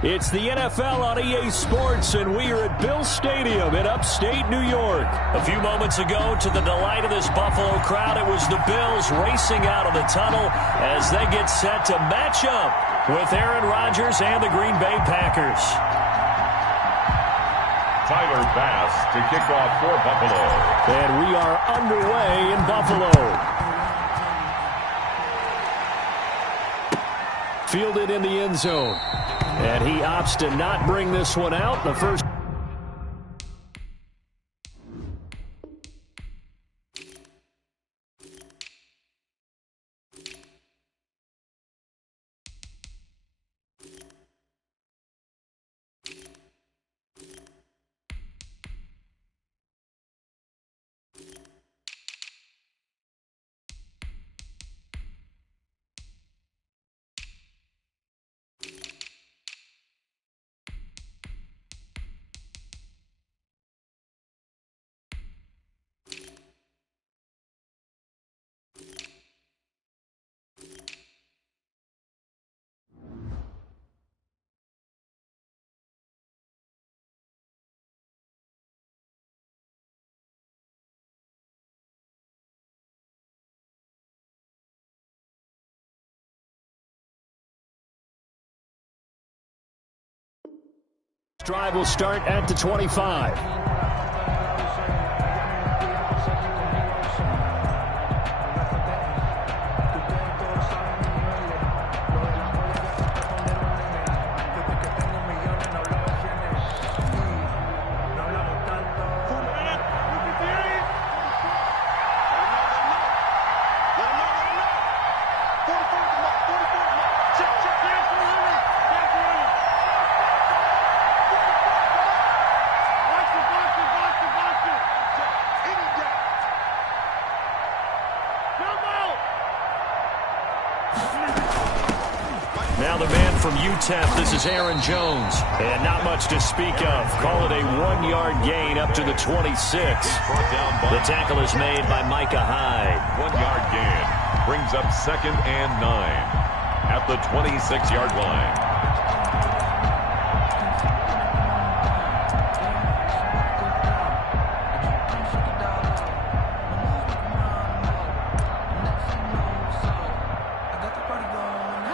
It's the NFL on EA Sports, and we are at Bill Stadium in upstate New York. A few moments ago, to the delight of this Buffalo crowd, it was the Bills racing out of the tunnel as they get set to match up with Aaron Rodgers and the Green Bay Packers. Tyler Bass to kick off for Buffalo. And we are underway in Buffalo. Fielded in the end zone. And he opts to not bring this one out. The first. Drive will start at the 25. Now the man from UTEP, this is Aaron Jones. And not much to speak of. Call it a 1-yard gain up to the 26. The tackle is made by Micah Hyde. 1-yard gain brings up 2nd and 9 at the 26-yard line.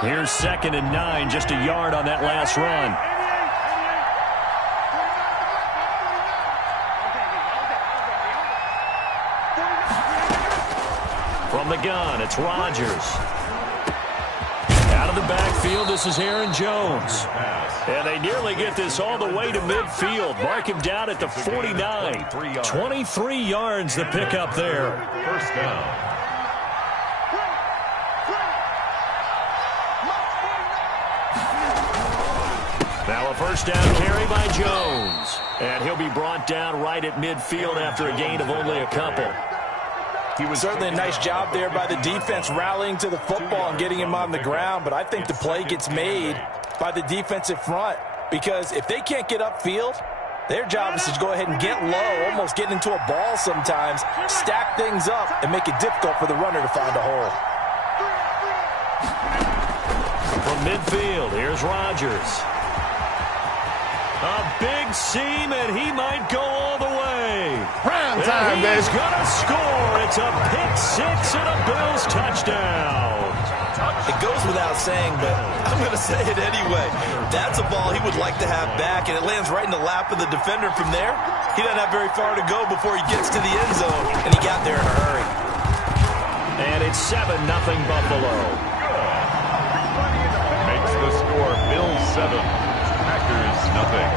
Here's 2nd and 9, just a yard on that last run. From the gun, it's Rodgers. Out of the backfield, this is Aaron Jones. And they nearly get this all the way to midfield. Mark him down at the 49. 23 yards the pickup there. First down. Now a first down carry by Jones. And he'll be brought down right at midfield after a gain of only a couple. He was certainly a nice job there by the defense rallying to the football and getting him on the ground. But I think the play gets made by the defensive front. Because if they can't get upfield, their job is to go ahead and get low, almost get into a ball sometimes, stack things up, and make it difficult for the runner to find a hole. From midfield, here's Rodgers. A big seam, and he might go all the way. Prime time, baby. He's going to score. It's a pick six and a Bills touchdown. It goes without saying, but I'm going to say it anyway. That's a ball he would like to have back, and it lands right in the lap of the defender from there. He doesn't have very far to go before he gets to the end zone, and he got there in a hurry. And it's 7-0 Buffalo. Makes the score Bills 7. Packers nothing.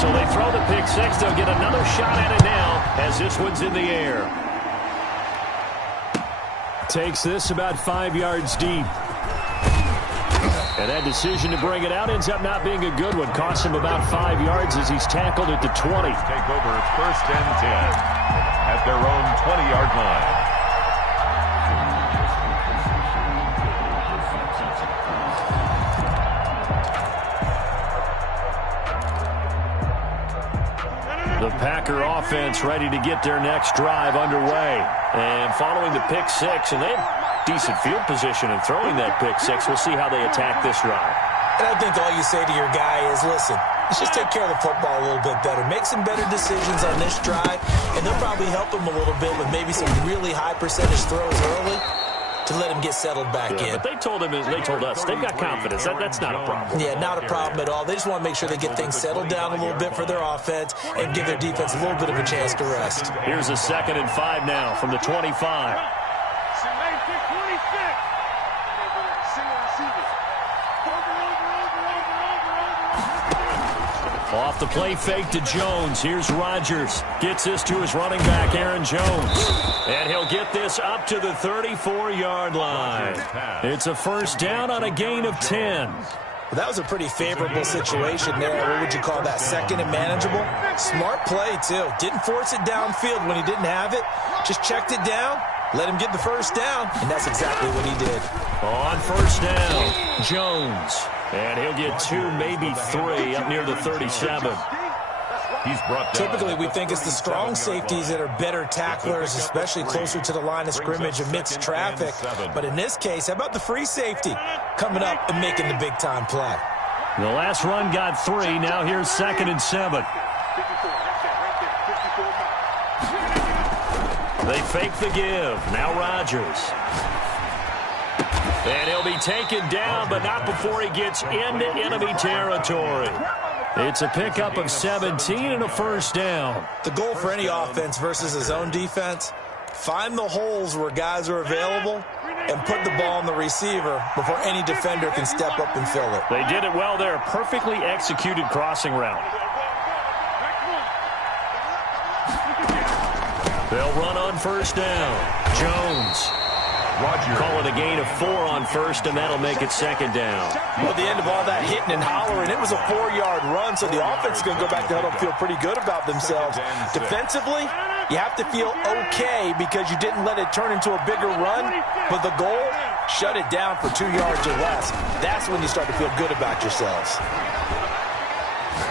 So they throw the pick six. They'll get another shot at it now as this one's in the air. Takes this about 5 yards deep. And that decision to bring it out ends up not being a good one. Costs him about 5 yards as he's tackled at the 20. Take over 1st and 10 at their own 20-yard line. The Packer offense ready to get their next drive underway. And following the pick six, and they have decent field position in throwing that pick six. We'll see how they attack this drive. And I think all you say to your guy is, listen, let's just take care of the football a little bit better. Make some better decisions on this drive, and they'll probably help him a little bit with maybe some really high percentage throws early to let him get settled back in. But they told us, they've got confidence. That's not a problem. Yeah, not a problem at all. They just want to make sure they get things settled down a little bit for their offense and give their defense a little bit of a chance to rest. Here's a 2nd and 5 now from the 25. Off the play fake to Jones. Here's Rodgers. Gets this to his running back, Aaron Jones. And he'll get this up to the 34-yard line. It's a first down on a gain of 10. Well, that was a pretty favorable situation there. What would you call that? 2nd and manageable? Smart play, too. Didn't force it downfield when he didn't have it. Just checked it down, let him get the first down, and that's exactly what he did. On first down, Jones. And he'll get 2, maybe 3, up near the 37. He's brought down. Typically, we think it's the strong safeties that are better tacklers, especially closer to the line of scrimmage amidst traffic. But in this case, how about the free safety coming up and making the big-time play? The last run got 3. Now here's 2nd and 7. They fake the give. Now Rodgers. And he'll be taken down, but not before he gets into enemy territory. It's a pickup of 17 and a first down. The goal for any offense versus his own defense, find the holes where guys are available and put the ball on the receiver before any defender can step up and fill it. They did it well there. Perfectly executed crossing route. They'll run on first down. Jones. Rodgers. Call it a gain of 4 on first, and that'll make it 2nd down. Well, at the end of all that hitting and hollering, it was a 4-yard run, so the offense is going to go back to huddle and feel pretty good about themselves. Defensively, you have to feel okay because you didn't let it turn into a bigger run, but the goal, shut it down for 2 yards or less. That's when you start to feel good about yourselves.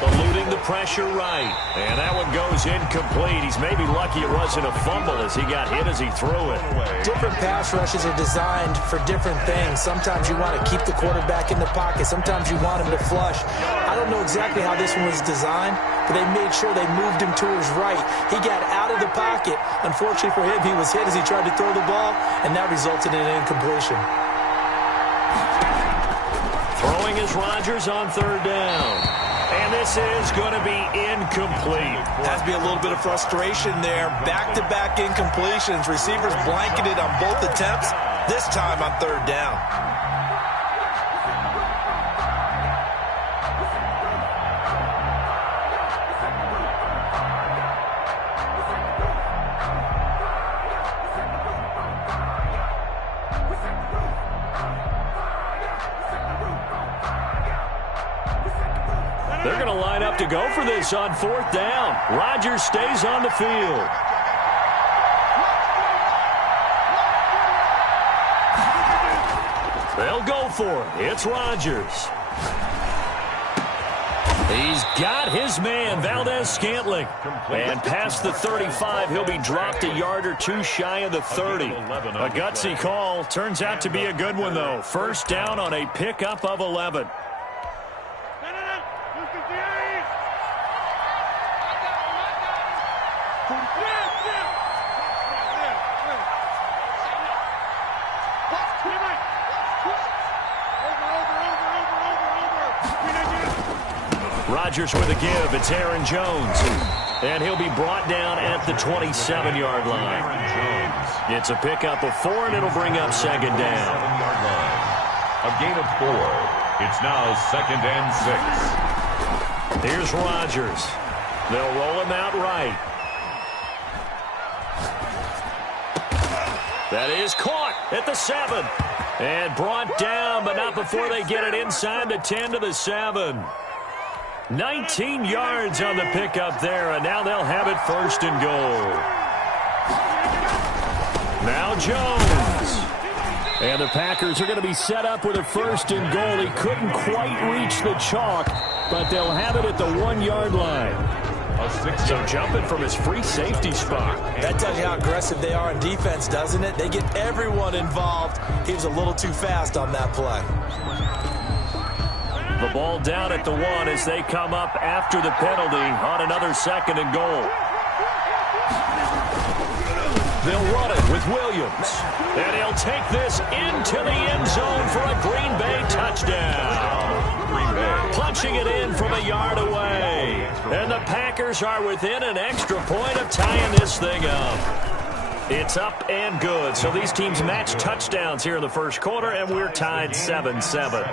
Eluding the pressure right. And that one goes incomplete. He's maybe lucky it wasn't a fumble as he got hit as he threw it. Different pass rushes are designed for different things. Sometimes you want to keep the quarterback in the pocket. Sometimes you want him to flush. I don't know exactly how this one was designed, but they made sure they moved him to his right. He got out of the pocket. Unfortunately for him, he was hit as he tried to throw the ball, and that resulted in an incompletion. Throwing is Rodgers on 3rd down. And this is going to be incomplete. Has to be a little bit of frustration there. Back-to-back incompletions. Receivers blanketed on both attempts, this time on 3rd down. They're going to line up to go for this on 4th down. Rodgers stays on the field. They'll go for it. It's Rodgers. He's got his man, Valdez-Scantling. And past the 35, he'll be dropped a yard or 2 shy of the 30. A gutsy call. Turns out to be a good one, though. First down on a pickup of 11. Rodgers with a give. It's Aaron Jones. And he'll be brought down at the 27-yard line. It's a pickup of 4, and it'll bring up 2nd down. A gain of 4. It's now 2nd and 6. Here's Rodgers. They'll roll him out right. That is caught at the 7. And brought down, but not before they get it inside the 10 to the 7. 19 yards on the pickup there, and now they'll have it 1st and goal. Now Jones. And the Packers are going to be set up with a 1st and goal. He couldn't quite reach the chalk, but they'll have it at the 1-yard line. So jumping from his free safety spot. That tells you how aggressive they are on defense, doesn't it? They get everyone involved. He was a little too fast on that play. The ball down at the 1 as they come up after the penalty on another 2nd and goal. They'll run it with Williams. And he'll take this into the end zone for a Green Bay touchdown. Green Bay. Punching it in from a yard away. And the Packers are within an extra point of tying this thing up. It's up and good. So these teams match touchdowns here in the first quarter, and we're tied 7-7.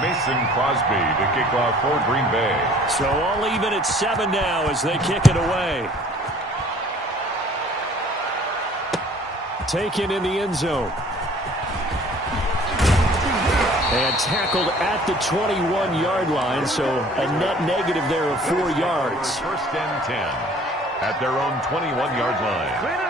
Mason Crosby to kick off for Green Bay. So all even at 7 now as they kick it away. Taken in the end zone. And tackled at the 21-yard line, so a net negative there of 4 yards. First and 10 at their own 21-yard line.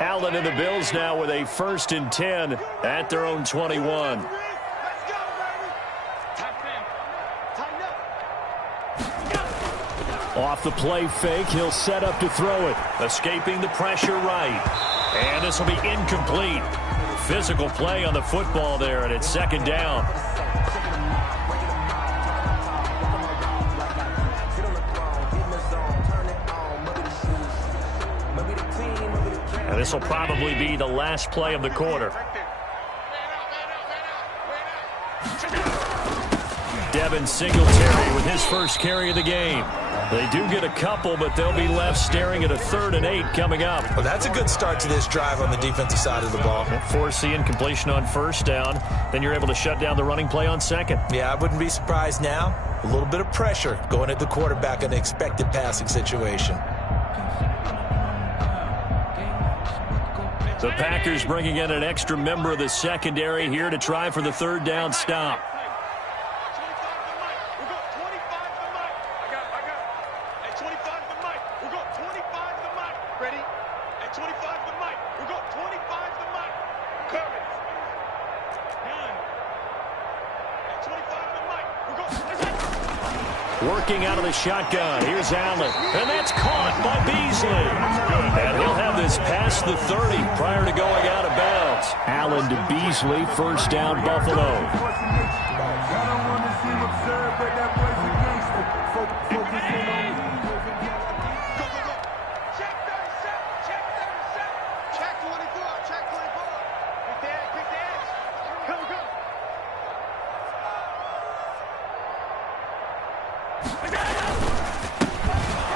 Allen and the Bills now with a 1st and 10 at their own 21. Off the play fake, he'll set up to throw it. Escaping the pressure right. And this will be incomplete. Physical play on the football there, and it's 2nd down. And this will probably be the last play of the quarter. Devin Singletary with his first carry of the game. They do get a couple, but they'll be left staring at a 3rd and 8 coming up. Well, that's a good start to this drive on the defensive side of the ball. Force the incompletion on 1st down. Then you're able to shut down the running play on 2nd. Yeah, I wouldn't be surprised now. A little bit of pressure going at the quarterback in an expected passing situation. The Packers bringing in an extra member of the secondary here to try for the 3rd down stop. Working out of the shotgun. Here's Allen. And that's caught by Beasley. And he'll have this past the 30 prior to going out of bounds. Allen to Beasley. 1st down, Buffalo.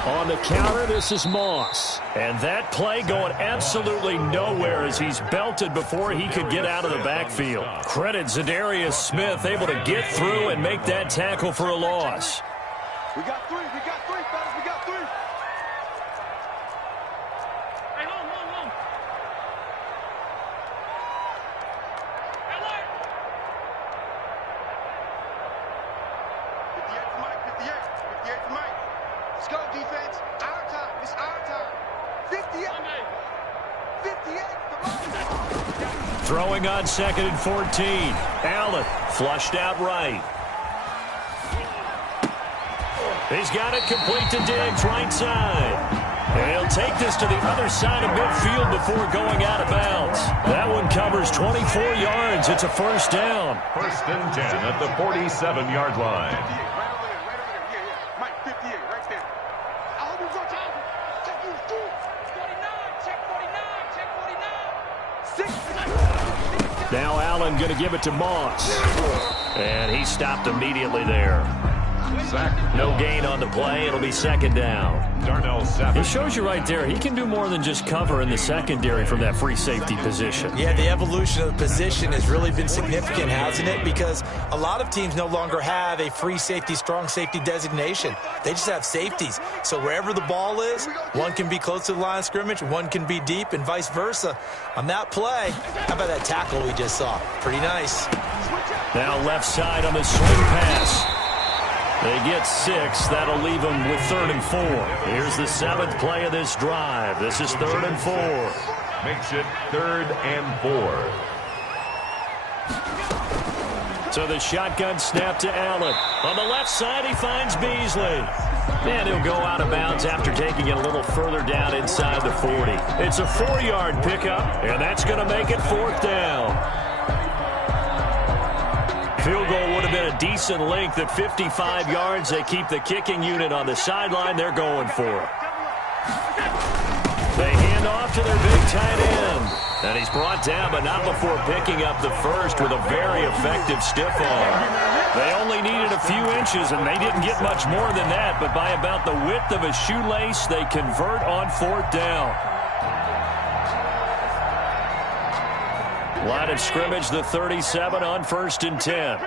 On the counter, this is Moss. And that play going absolutely nowhere as he's belted before he could get out of the backfield. Credit Zadarius Smith able to get through and make that tackle for a loss. We got 3, fellas, we got 3. Hey, home. Hey, Larry. 58 to Mike, 58 to Mike. Let's go, defense. Our time. It's our time. 58. 58 to Mike. Throwing on 2nd and 14. Allen flushed out right. He's got it complete to Diggs, right side. And he'll take this to the other side of midfield before going out of bounds. That one covers 24 yards. It's a 1st down. 1st and 10 at the 47-yard line. Right over there. Yeah. Mike, 58, right there. I hope you go down. Check you, 49, check 49, check 49. 6. Now Allen going to give it to Moss. And he stopped immediately there. Sack. No gain on the play. It'll be 2nd down. Darnell Savage. It shows you right there, he can do more than just cover in the secondary from that free safety position. Yeah, the evolution of the position has really been significant, hasn't it? Because a lot of teams no longer have a free safety, strong safety designation. They just have safeties. So wherever the ball is, one can be close to the line of scrimmage, one can be deep, and vice versa. On that play, how about that tackle we just saw? Pretty nice. Now left side on the swing pass. They get 6. That'll leave them with 3rd and 4. Here's the 7th play of this drive. This is 3rd and 4. Makes it 3rd and 4. So the shotgun snap to Allen. On the left side, he finds Beasley. And he'll go out of bounds after taking it a little further down inside the 40. It's a 4-yard pickup, and that's going to make it 4th down. Field goal would have been a decent length at 55 yards. They keep the kicking unit on the sideline. They're going for it. They hand off to their big tight end. And he's brought down, but not before picking up the first with a very effective stiff arm. They only needed a few inches, and they didn't get much more than that. But by about the width of a shoelace, they convert on 4th down. Line of scrimmage, the 37 on 1st and 10.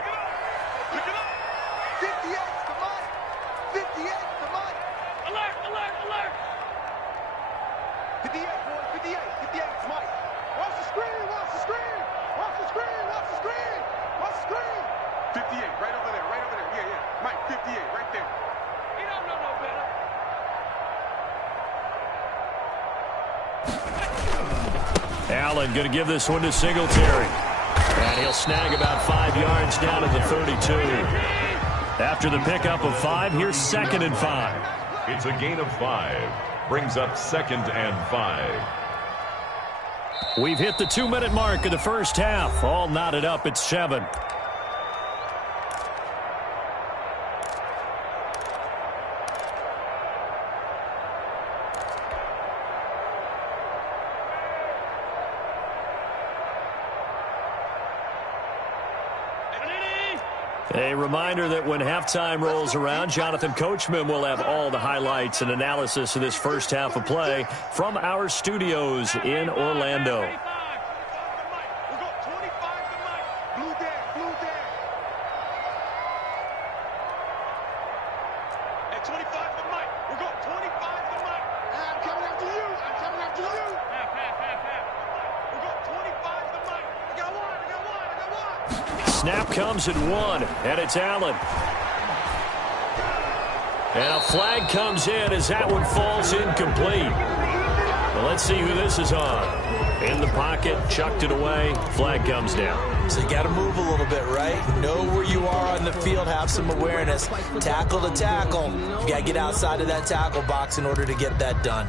58, right over there, right over there. Yeah, yeah. Mike, 58, right there. He don't know no better. Allen going to give this one to Singletary. And he'll snag about 5 yards down at the 32. After the pickup of 5, here's 2nd and 5. It's a gain of 5. Brings up 2nd and 5. We've hit the 2-minute mark of the first half. All knotted up at 7. A reminder that when halftime rolls around, Jonathan Coachman will have all the highlights and analysis of this first half of play from our studios in Orlando. Snap comes at 1, and it's Allen. And a flag comes in as that one falls incomplete. Well, let's see who this is on. In the pocket, chucked it away, flag comes down. So you got to move a little bit, right? Know where you are on the field, have some awareness. Tackle to tackle. You got to get outside of that tackle box in order to get that done.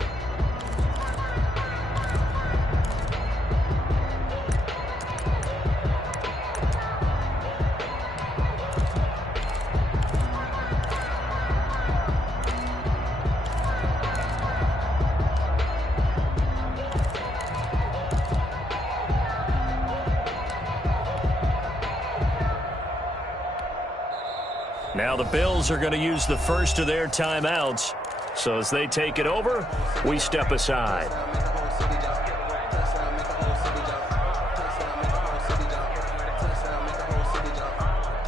Now the Bills are going to use the first of their timeouts. So as they take it over, we step aside.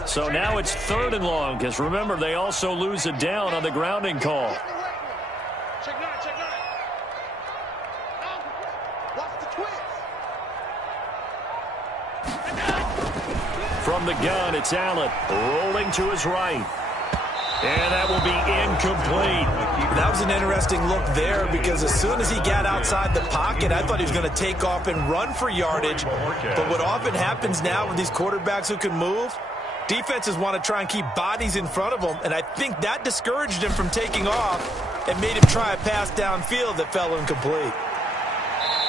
So now it's 3rd and long, because remember, they also lose it down on the grounding call. Check 9, check 9. Watch the twist. From the gun, it's Allen rolling to his right. And that will be incomplete. That was an interesting look there, because as soon as he got outside the pocket, I thought he was going to take off and run for yardage. But what often happens now with these quarterbacks who can move, defenses want to try and keep bodies in front of them, and I think that discouraged him from taking off and made him try a pass downfield that fell incomplete.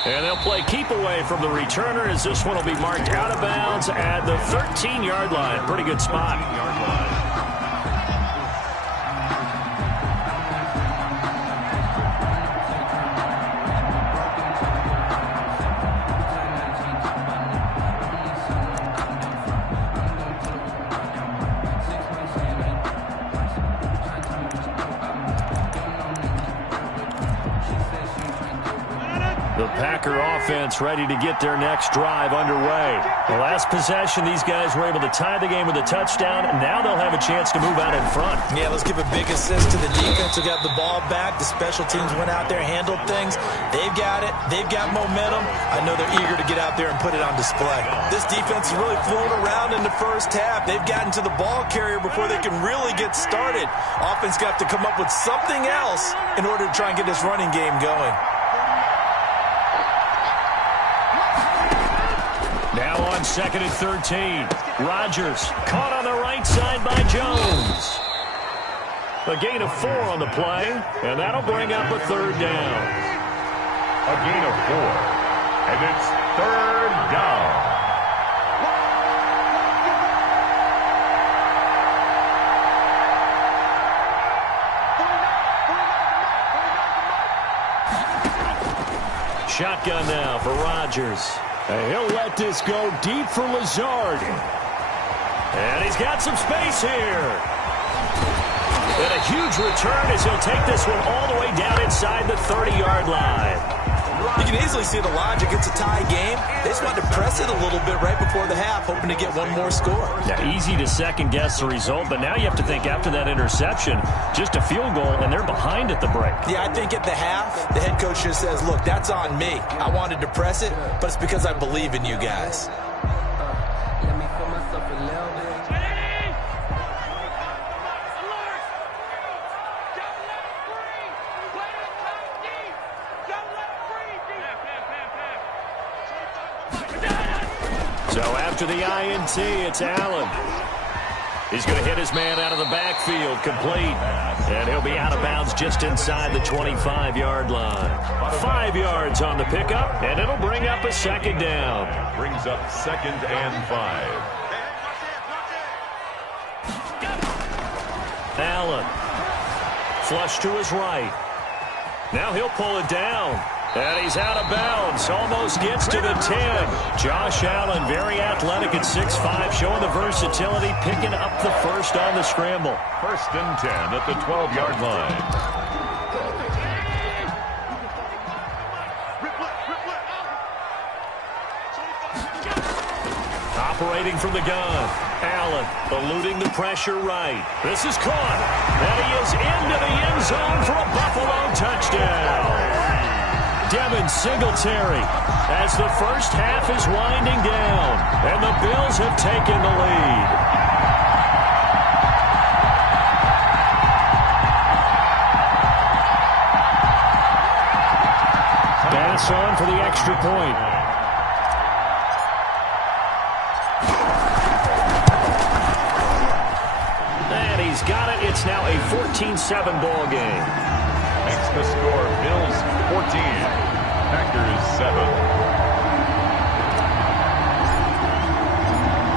And they'll play keep away from the returner, as this one will be marked out of bounds at the 13-yard line. Pretty good spot. Packer offense ready to get their next drive underway. The last possession, these guys were able to tie the game with a touchdown, and now they'll have a chance to move out in front. Yeah, let's give a big assist to the defense who got the ball back. The special teams went out there, handled things. They've got it. They've got momentum. I know they're eager to get out there and put it on display. This defense is really fooling around in the first half. They've gotten to the ball carrier before they can really get started. Offense got to come up with something else in order to try and get this running game going. Now on 2nd and 13. Rodgers caught on the right side by Jones. A gain of 4 on the play, and that'll bring up a 3rd down. A gain of 4, and it's 3rd down. Shotgun now for Rodgers. And he'll let this go deep for Lazard. And he's got some space here. And a huge return as he'll take this one all the way down inside the 30-yard line. You can easily see the logic. It's a tie game. They just wanted to press it a little bit right before the half, hoping to get one more score. Yeah, easy to second-guess the result, but now you have to think after that interception, just a field goal, and they're behind at the break. Yeah, I think at the half, the head coach just says, look, that's on me. I wanted to press it, but it's because I believe in you guys. Let me feel myself a little bit. So after the INT, it's Allen. He's going to hit his man out of the backfield, complete. And he'll be out of bounds just inside the 25-yard line. 5 yards on the pickup, and it'll bring up a 2nd down. Brings up 2nd and 5. Allen. Flush to his right. Now he'll pull it down. And he's out of bounds. Almost gets to the 10. Josh Allen, very athletic at 6'5", showing the versatility, picking up the first on the scramble. 1st and 10 at the 12-yard line. Operating from the gun. Allen eluding the pressure right. This is caught. And he is into the end zone for a Buffalo touchdown. Devin Singletary as the first half is winding down, and the Bills have taken the lead. Pass on for the extra point. And he's got it. It's now a 14-7 ball game. Makes the score Bills 14, Packers 7.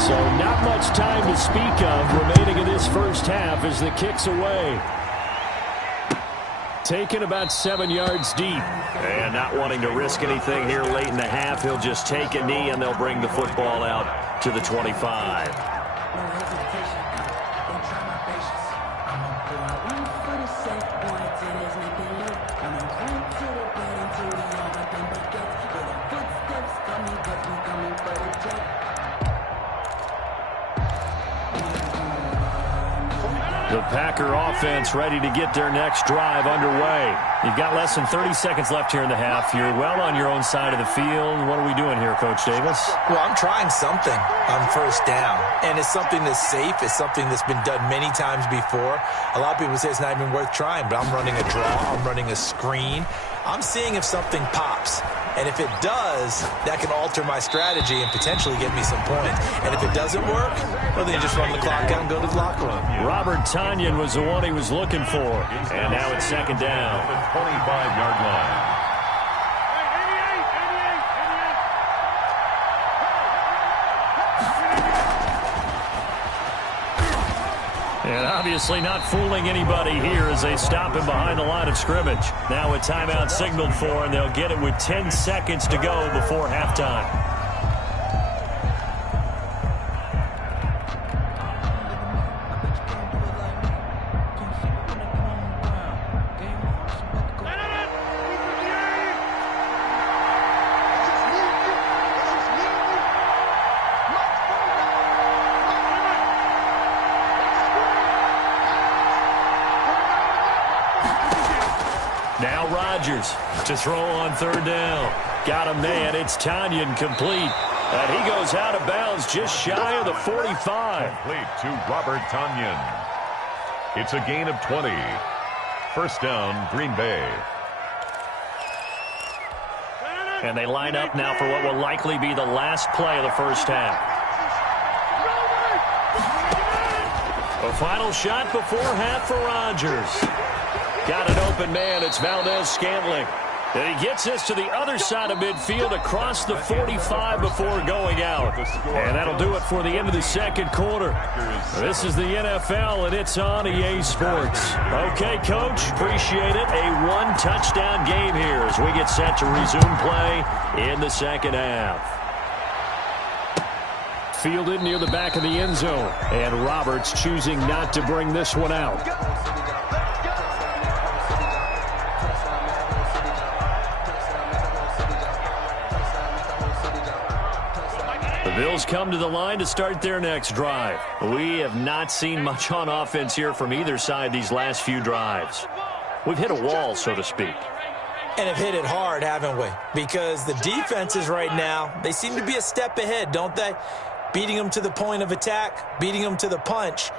So not much time to speak of remaining in this first half as the kick's away. Taken about 7 yards deep. And not wanting to risk anything here late in the half, he'll just take a knee and they'll bring the football out to the 25. The Packer offense ready to get their next drive underway. You've got less than 30 seconds left here in the half. You're well on your own side of the field. What are we doing here, Coach Davis? Well, I'm trying something on 1st down, and it's something that's safe. It's something that's been done many times before. A lot of people say it's not even worth trying, but I'm running a draw. I'm running a screen. I'm seeing if something pops. And if it does, that can alter my strategy and potentially get me some points. And if it doesn't work, well, then you just run the clock out and go to the locker room. Robert Tonyan was the one he was looking for. And now it's 2nd down. The 25-yard line. And obviously not fooling anybody here as they stop him behind the line of scrimmage. Now a timeout signaled for, and they'll get it with 10 seconds to go before halftime. Rodgers to throw on third down. Got a man. It's Tonyan complete. And he goes out of bounds just shy of the 45. Complete to Robert Tonyan. It's a gain of 20. First down, Green Bay. And they line up now for what will likely be the last play of the first half. A final shot before half for Rodgers. Got an open man. It's Valdez-Scantling. And he gets this to the other side of midfield across the 45 before going out. And that'll do it for the end of the second quarter. This is the NFL, and it's on EA Sports. Okay, Coach, appreciate it. A one-touchdown game here as we get set to resume play in the second half. Fielded near the back of the end zone. And Roberts choosing not to bring this one out. The Bills come to the line to start their next drive. We have not seen much on offense here from either side these last few drives. We've hit a wall, so to speak. And have hit it hard, haven't we? Because the defenses right now, they seem to be a step ahead, don't they? Beating them to the point of attack, beating them to the punch.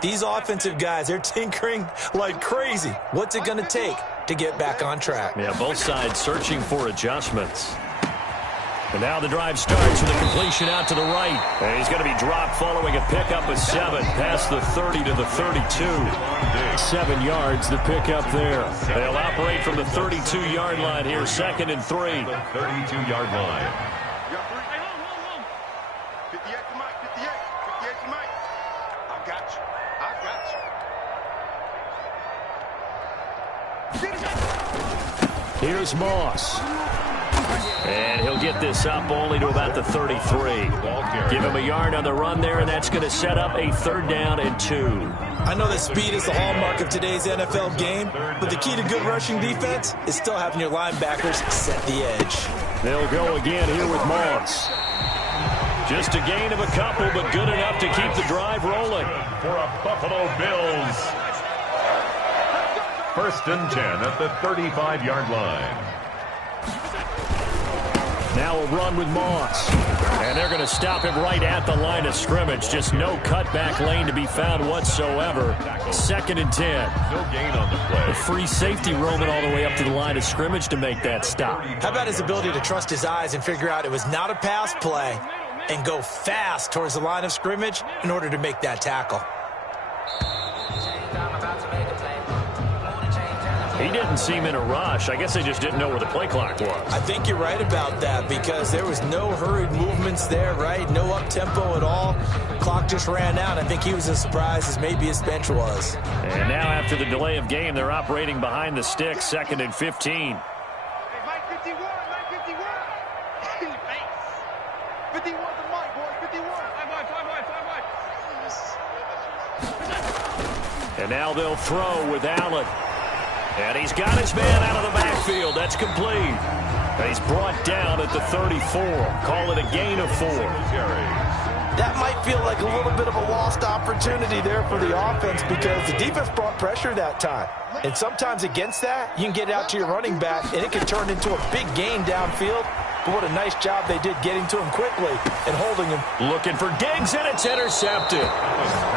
These offensive guys, they're tinkering like crazy. What's it going to take to get back on track? Yeah, both sides searching for adjustments. And now the drive starts with a completion out to the right. And he's going to be dropped following a pickup of 7 past the 30 to the 32. 7 yards, the pickup there. They'll operate from the 32-yard line here, 2nd and 3. 32-yard line. 58 to Mike, 58 to Mike. I got you. Here's Moss. And he'll get this up only to about the 33. Give him a yard on the run there, and that's going to set up a 3rd down and 2. I know that speed is the hallmark of today's NFL game, but the key to good rushing defense is still having your linebackers set the edge. They'll go again here with Moss. Just a gain of a couple, but good enough to keep the drive rolling. For a Buffalo Bills. 1st and 10 at the 35-yard line. Now a run with Moss. And they're going to stop him right at the line of scrimmage. Just no cutback lane to be found whatsoever. 2nd and 10. No gain on the play. A free safety roaming all the way up to the line of scrimmage to make that stop. How about his ability to trust his eyes and figure out it was not a pass play and go fast towards the line of scrimmage in order to make that tackle? He didn't seem in a rush. I guess they just didn't know where the play clock was. I think you're right about that because there was no hurried movements there, right? No up-tempo at all. Clock just ran out. I think he was as surprised as maybe his bench was. And now after the delay of game, they're operating behind the stick, 2nd and 15. Hey, Mike 51, Mike 51. 51 to Mike, boy, 51. 5 And now they'll throw with Allen. And he's got his man out of the backfield. That's complete. And he's brought down at the 34. Call it a gain of 4. That might feel like a little bit of a lost opportunity there for the offense because the defense brought pressure that time. And sometimes against that, you can get out to your running back, and it can turn into a big gain downfield. But what a nice job they did getting to him quickly and holding him. Looking for Diggs, and it's intercepted.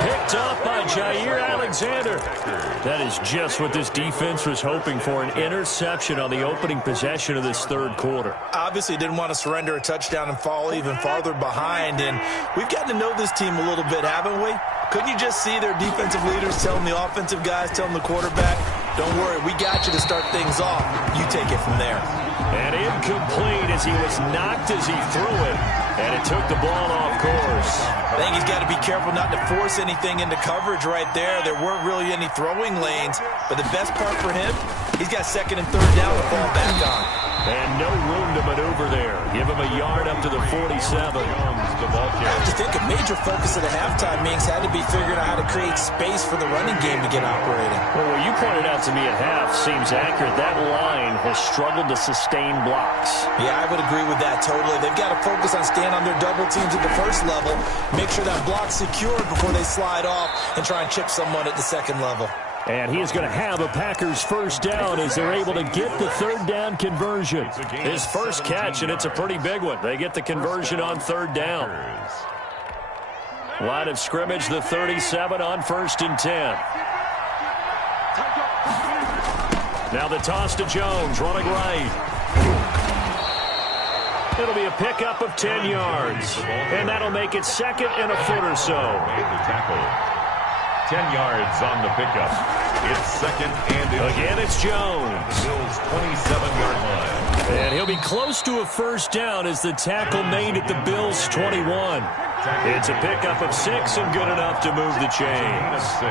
Picked up by Jair Alexander. That is just what this defense was hoping for, an interception on the opening possession of this 3rd quarter. Obviously didn't want to surrender a touchdown and fall even farther behind. And we've gotten to know this team a little bit, haven't we? Couldn't you just see their defensive leaders telling the offensive guys, telling the quarterback, don't worry, we got you to start things off. You take it from there. And incomplete as he was knocked as he threw it. And it took the ball off course. I think he's got to be careful not to force anything into coverage right there. There weren't really any throwing lanes. But the best part for him, he's got 2nd and 3rd down to fall back on. And no room to maneuver there. Give him a yard up to the 47. I have to think a major focus of the halftime meetings had to be figuring out how to create space for the running game to get operating. Well, what you pointed out to me at half seems accurate. That line has struggled to sustain blocks. Yeah, I would agree with that totally. They've got to focus on staying on their double teams at the 1st level, make sure that block's secured before they slide off and try and chip someone at the 2nd level. And he is going to have a Packers first down as they're able to get the third down conversion. His first catch, and it's a pretty big one. They get the conversion on third down. Line of scrimmage, the 37 on 1st and 10. Now the toss to Jones, running right. It'll be a pickup of 10 yards. And that'll make it 2nd and a foot or so. Tackle. 10 yards on the pickup. It's 2nd and again, it's Jones. Bills 27-yard line. And he'll be close to a first down as the tackle made at the Bills 21. It's a pickup of 6 and good enough to move the chains. 6.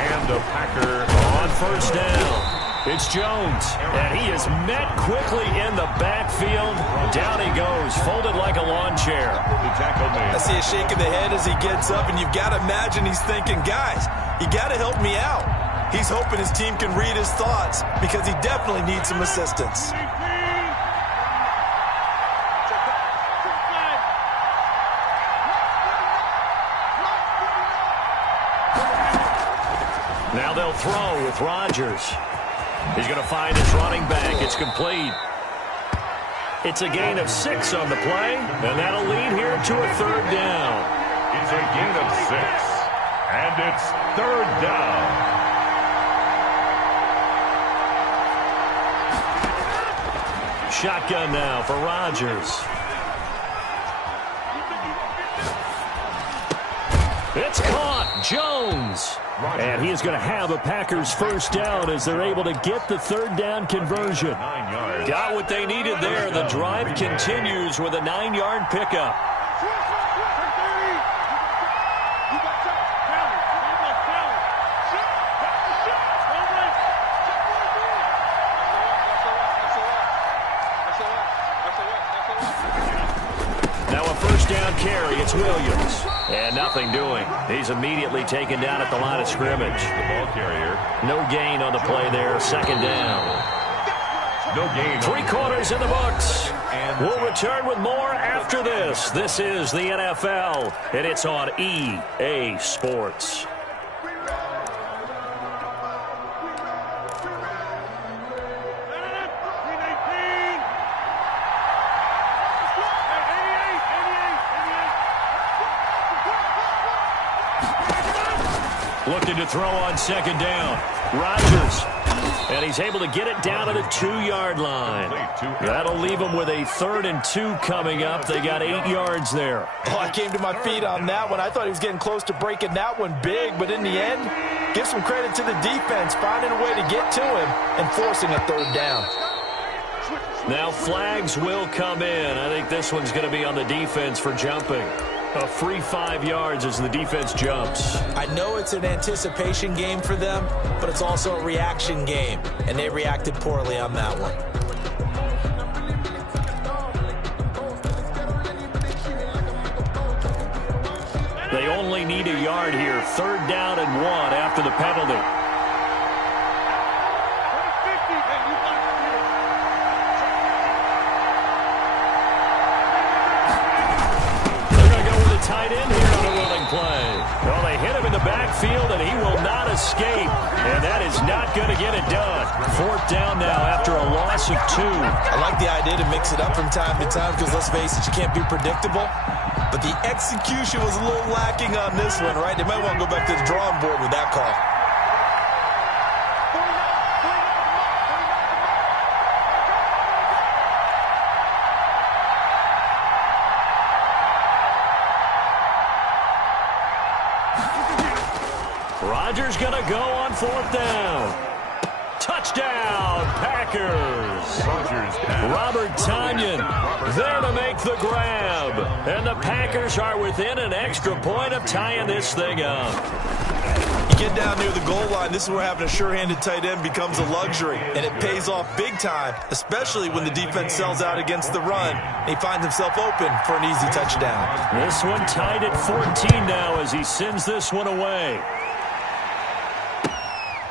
And a Packer on first down. It's Jones, and he is met quickly in the backfield. Down he goes, folded like a lawn chair. I see a shake of the head as he gets up, and you've got to imagine he's thinking, guys, you got to help me out. He's hoping his team can read his thoughts because he definitely needs some assistance. Now they'll throw with Rodgers. He's going to find his running back. It's complete. It's a gain of 6 on the play, and that'll lead here to a third down. It's a gain of 6, and it's third down. Shotgun now for Rodgers. It's caught. Jones. And he is going to have a Packers first down as they're able to get the third down conversion. 9 yards. Got what they needed there. The drive continues with a 9-yard pickup. Now a first down carry. It's Williams. And nothing doing. He's immediately taken down at the line of scrimmage. The ball carrier. No gain on the play there. 2nd down. No gain. 3 quarters in the books. We'll return with more after this. This is the NFL, and it's on EA Sports. Looking to throw on 2nd down. Rodgers. And he's able to get it down to the 2-yard line. That'll leave him with a 3rd and 2 coming up. They got 8 yards there. Oh, I came to my feet on that one. I thought he was getting close to breaking that one big, but in the end, give some credit to the defense, finding a way to get to him and forcing a 3rd down. Now flags will come in. I think this one's going to be on the defense for jumping. A free 5 yards as the defense jumps. I know it's an anticipation game for them, but it's also a reaction game, and they reacted poorly on that one. They only need a yard here. 3rd down and 1 after the penalty. Tight end here on a running play. Well, they hit him in the backfield, and he will not escape. And that is not going to get it done. 4th down now after a loss of 2. I like the idea to mix it up from time to time because, let's face it, you can't be predictable. But the execution was a little lacking on this one, right? They might want to go back to the drawing board with that call. Rodgers going to go on 4th down. Touchdown, Packers. Robert Tonyan there to make the grab. And the Packers are within an extra point of tying this thing up. You get down near the goal line, this is where having a sure-handed tight end becomes a luxury, and it pays off big time, especially when the defense sells out against the run. He finds himself open for an easy touchdown. This one tied at 14 now as he sends this one away.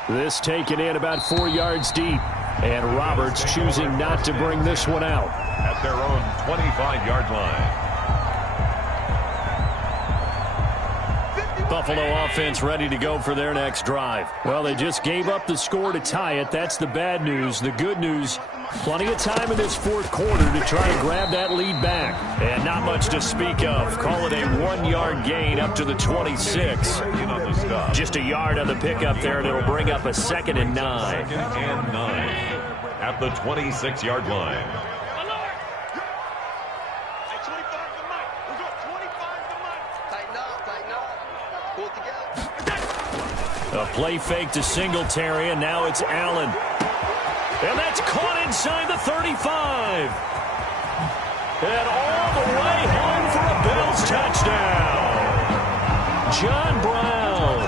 This taken in about 4 yards deep. And Roberts choosing not to bring this one out. At their own 25-yard line. Buffalo offense ready to go for their next drive. Well, they just gave up the score to tie it. That's the bad news. The good news, plenty of time in this fourth quarter to try to grab that lead back. And not much to speak of. Call it a 1-yard gain up to the 26. Just a yard on the pickup there, and it'll bring up a 2nd and 9. 2nd and 9 at the 26-yard line. A play fake to Singletary, and now it's Allen. And that's caught inside the 35. And all the way home for a Bills touchdown. John Brown,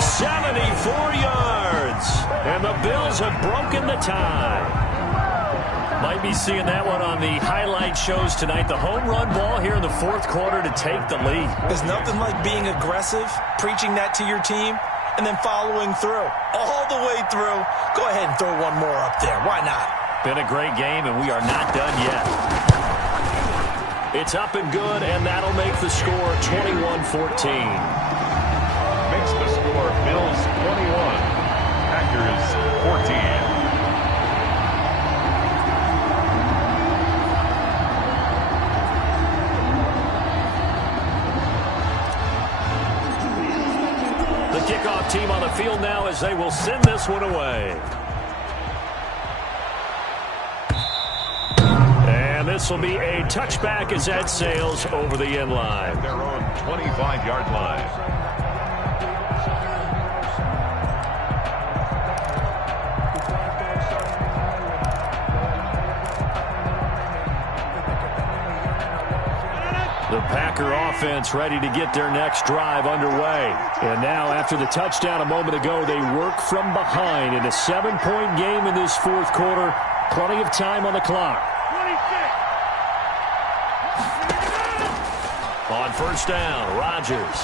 74 yards. And the Bills have broken the tie. Might be seeing that one on the highlight shows tonight. The home run ball here in the fourth quarter to take the lead. There's nothing like being aggressive, preaching that to your team, and then following through. All the way through. Go ahead and throw one more up there. Why not? Been a great game, and we are not done yet. It's up and good, and that'll make the score 21-14. Makes the score Bills 21, Packers 14. Kickoff team on the field now as they will send this one away. And this will be a touchback as that sails over the end line. Their own 25-yard line. The Packer offense ready to get their next drive underway. And now, after the touchdown a moment ago, they work from behind in a 7-point game in this fourth quarter. Plenty of time on the clock. On first down, Rodgers.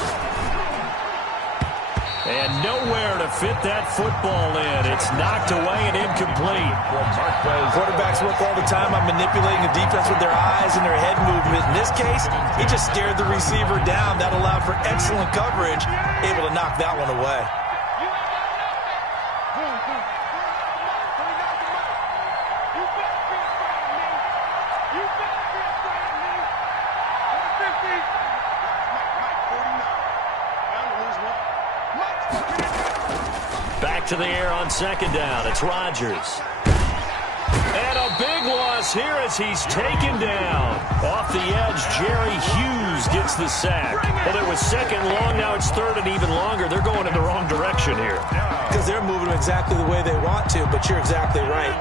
And nowhere to fit that football in. It's knocked away and incomplete. Quarterbacks work all the time on manipulating the defense with their eyes and their head movement. In this case, he just stared the receiver down. That allowed for excellent coverage, able to knock that one away. Back to the air on second down. It's Rodgers. And a big loss here as he's taken down. Off the edge, Jerry Hughes gets the sack. Well, it was second long. Now it's third and even longer. They're going in the wrong direction here. Because they're moving exactly the way they want to, but you're exactly right.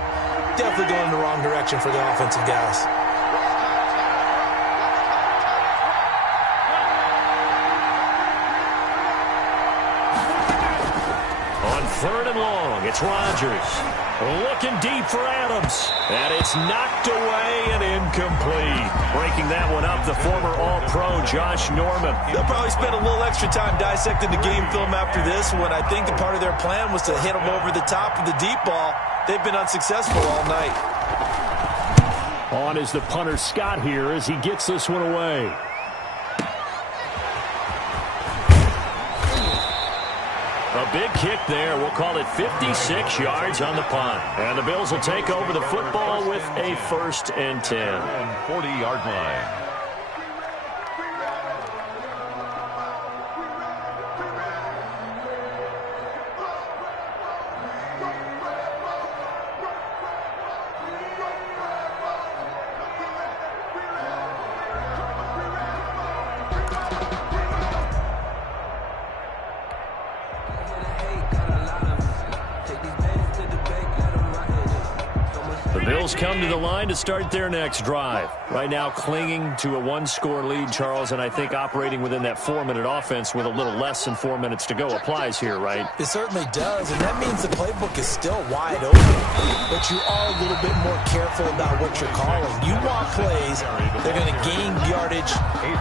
Definitely going in the wrong direction for the offensive guys. Third and long, it's Rodgers. Looking deep for Adams. And it's knocked away and incomplete. Breaking that one up, the former All-Pro Josh Norman. They'll probably spend a little extra time dissecting the game film after this one. I think the part of their plan was to hit them over the top of the deep ball. They've been unsuccessful all night. On is the punter Scott here as he gets this one away. A big kick there. We'll call it 56 yards on the punt. And the Bills will take over the football with a 1st and 10. 40-yard line. Come to the line to start their next drive. Right now clinging to a 1-score lead, Charles, and I think operating within that 4-minute offense with a little less than 4 minutes to go applies here, right? It certainly does, and that means the playbook is still wide open. But you are a little bit more careful about what you're calling. You want plays, they're going to gain yardage,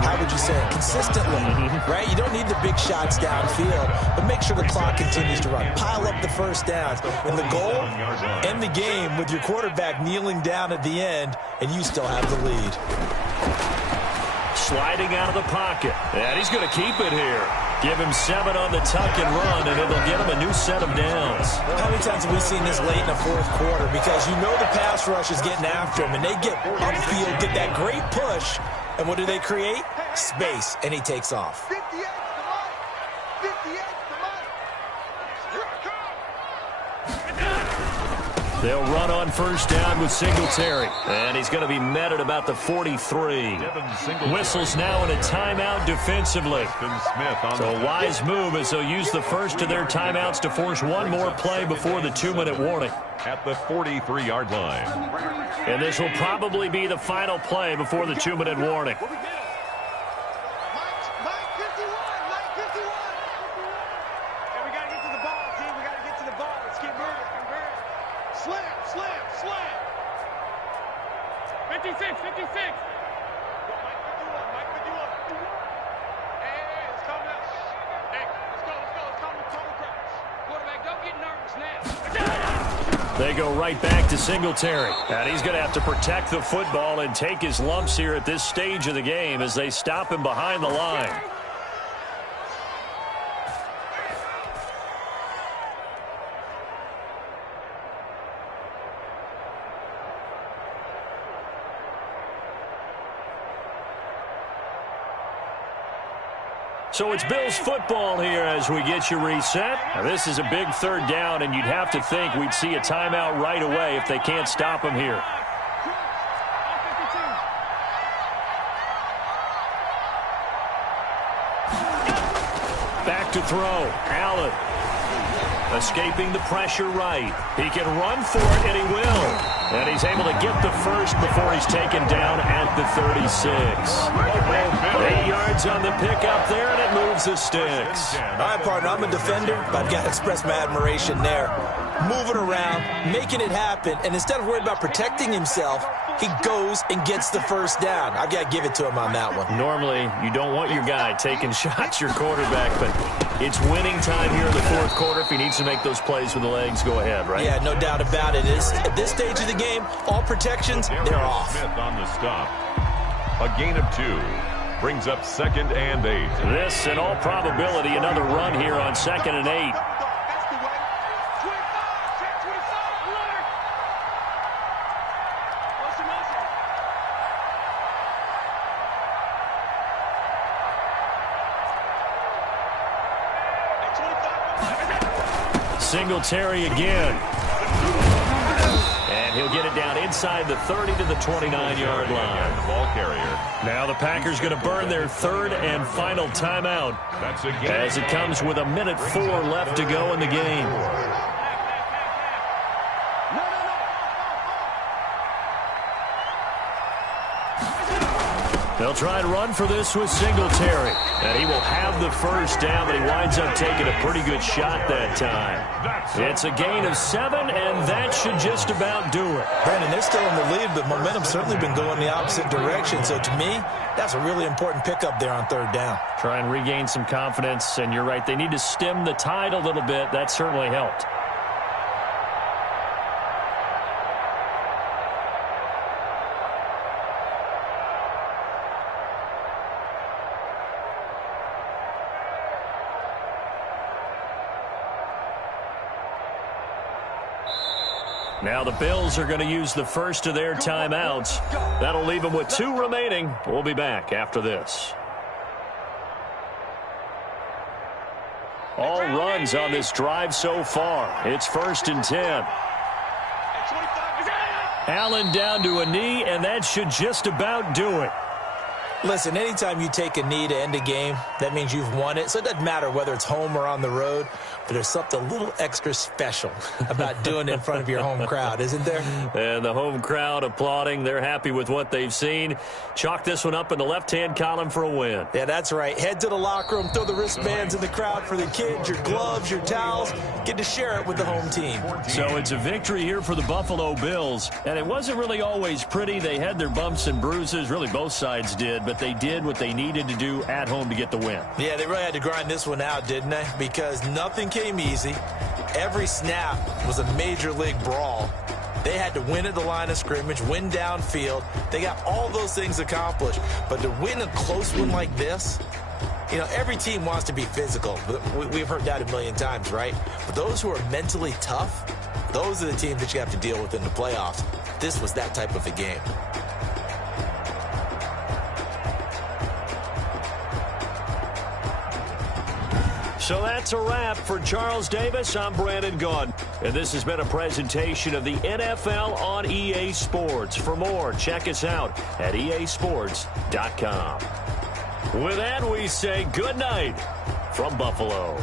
how would you say it, consistently, right? You don't need the big shots downfield, but make sure the clock continues to run. Pile up the first downs. And the goal, end the game with your quarterback kneeling down at the end, and you still have the lead. Sliding out of the pocket, and he's going to keep it here. Give him 7 on the tuck and run, and it'll get him a new set of downs. How many times have we seen this late in the fourth quarter? Because you know the pass rush is getting after him, and they get upfield, get that great push, and what do they create? Space, and he takes off. 58 to the line. 58 to the line. Here I come. They'll run on first down with Singletary. And he's going to be met at about the 43. Whistles now in a timeout defensively. So a wise move as they'll use the first of their timeouts to force one more play before the 2-minute warning. At the 43-yard line. And this will probably be the final play before the 2-minute warning. Mike 51. Mike 51. And we got to get to the ball, team. We got to get to the ball. Let's get moving. Slam. 56. Mike 51. Hey, let's calm down. Hey, let's go. Let's calm the crowds. Quarterback, don't get nervous now. They go right back to Singletary. And he's going to have to protect the football and take his lumps here at this stage of the game as they stop him behind the line. So it's Bills football here as we get you reset. Now this is a big third down, and you'd have to think we'd see a timeout right away if they can't stop him here. Back to throw. Allen. Escaping the pressure right. He can run for it, and he will. And he's able to get the first before he's taken down at the 36. 8 yards on the pickup there, and it moves the sticks. All right, partner, I'm a defender, but I've got to express my admiration there. Moving around, making it happen, and instead of worrying about protecting himself, he goes and gets the first down. I've got to give it to him on that one. Normally, you don't want your guy taking shots, your quarterback, but it's winning time here in the fourth quarter. If he needs to make those plays with the legs, go ahead, right? Yeah, no doubt about it. At this stage of the game, all protections, they're off. Smith on the stop. A gain of 2. Brings up 2nd and 8. This, in all probability, another run here on 2nd and 8. That's the way. 25. Check 25. Alert. Motion. Hey, 25. Singletary again. And he'll get it down inside the 30 to the 29-yard line. The ball carrier. Now the Packers going to burn their third and final timeout That's a gain. as it comes with 1:04 left to go in the game. They'll try and run for this with Singletary. And he will have the first down, but he winds up taking a pretty good shot that time. It's a gain of 7, and that should just about do it. Brandon, they're still in the lead, but momentum's certainly been going the opposite direction. So to me, that's a really important pickup there on third down. Try and regain some confidence, and you're right, they need to stem the tide a little bit. That certainly helped. Now the Bills are going to use the first of their timeouts. That'll leave them with 2 remaining. We'll be back after this. All runs on this drive so far. It's 1st and 10. Allen down to a knee, and that should just about do it. Listen, anytime you take a knee to end a game, that means you've won it. So it doesn't matter whether it's home or on the road, but there's something a little extra special about doing it in front of your home crowd, isn't there? And the home crowd applauding. They're happy with what they've seen. Chalk this one up in the left-hand column for a win. Yeah, that's right. Head to the locker room, throw the wristbands in the crowd for the kids, your gloves, your towels. Get to share it with the home team. So it's a victory here for the Buffalo Bills. And it wasn't really always pretty. They had their bumps and bruises. Really, both sides did. But they did what they needed to do at home to get the win. Yeah, they really had to grind this one out, didn't they? Because nothing came easy. Every snap was a major league brawl. They had to win at the line of scrimmage, win downfield. They got all those things accomplished. But to win a close one like this, You know, every team wants to be physical. We've heard that a million times, right? But those who are mentally tough, those are the teams that you have to deal with in the playoffs. This was that type of a game. So that's a wrap. For Charles Davis, I'm Brandon Gaudin. And this has been a presentation of the NFL on EA Sports. For more, check us out at easports.com. With that, we say good night from Buffalo.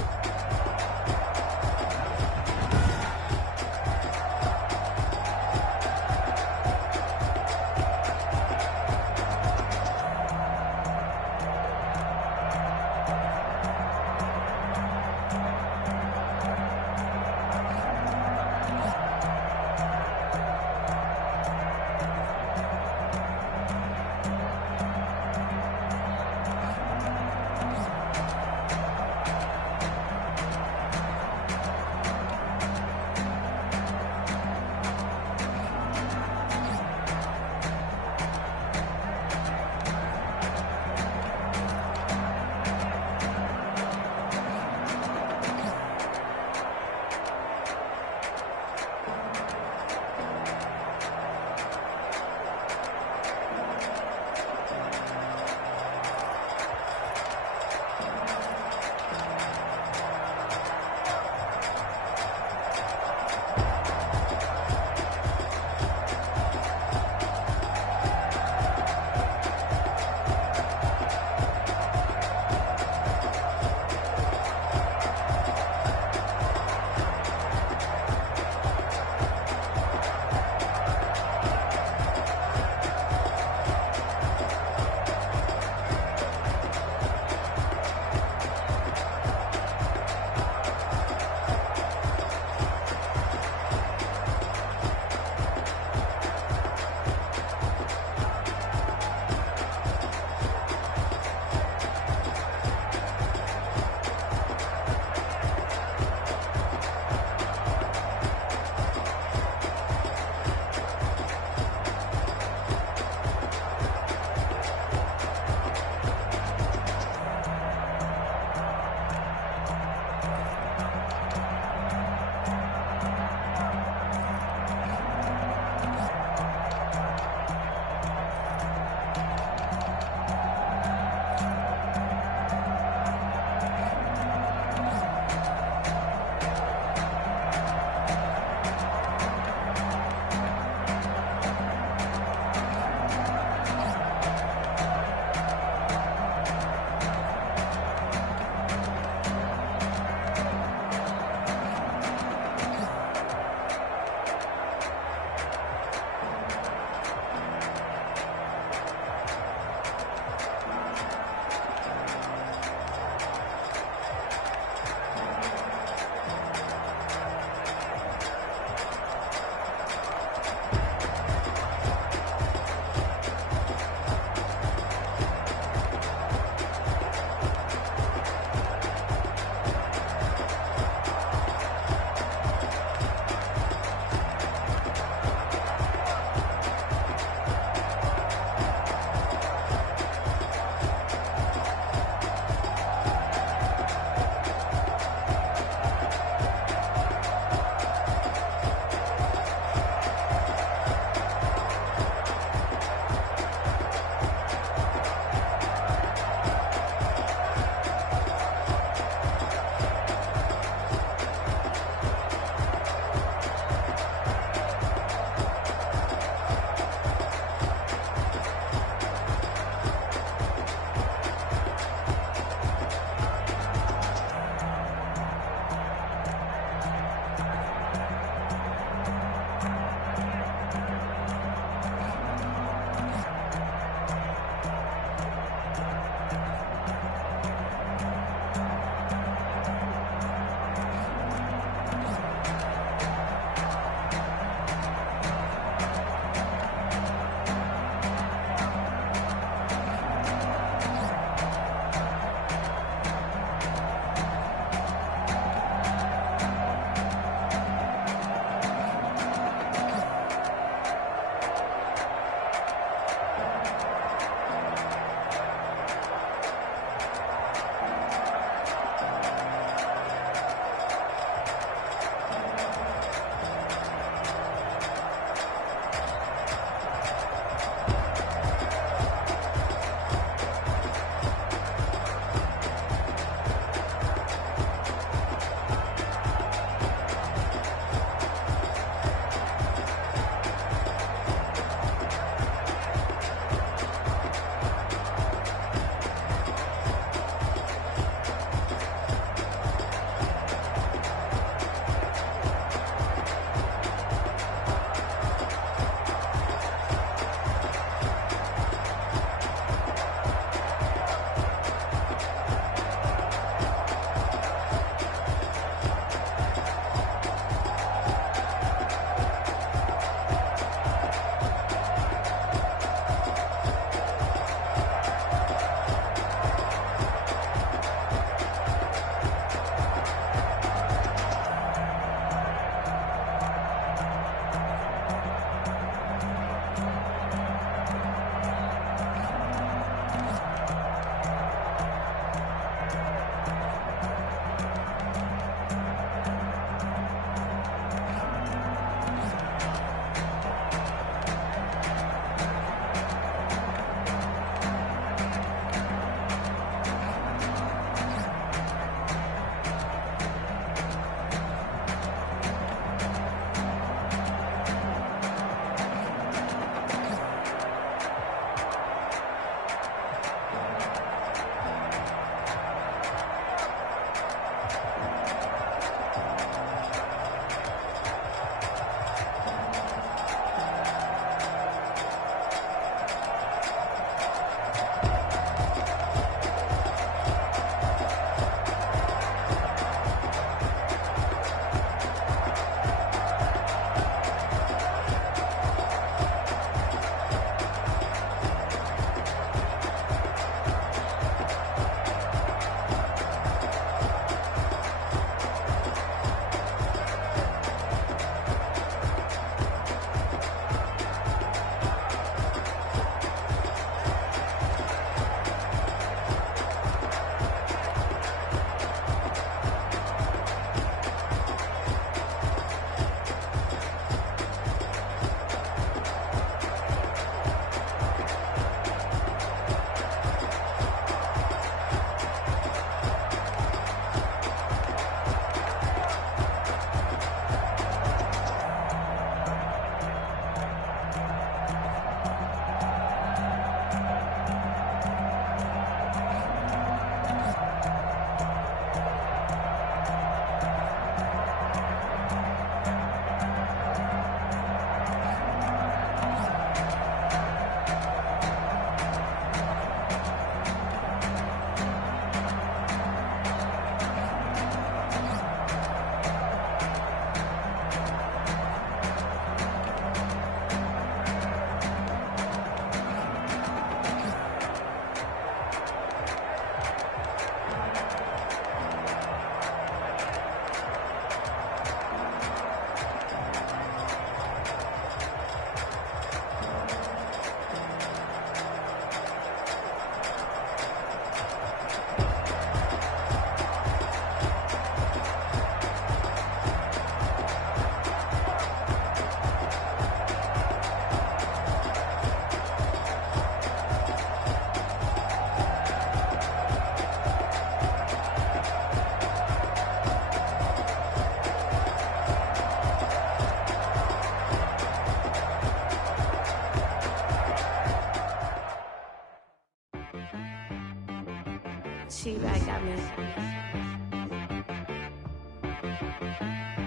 She back got me.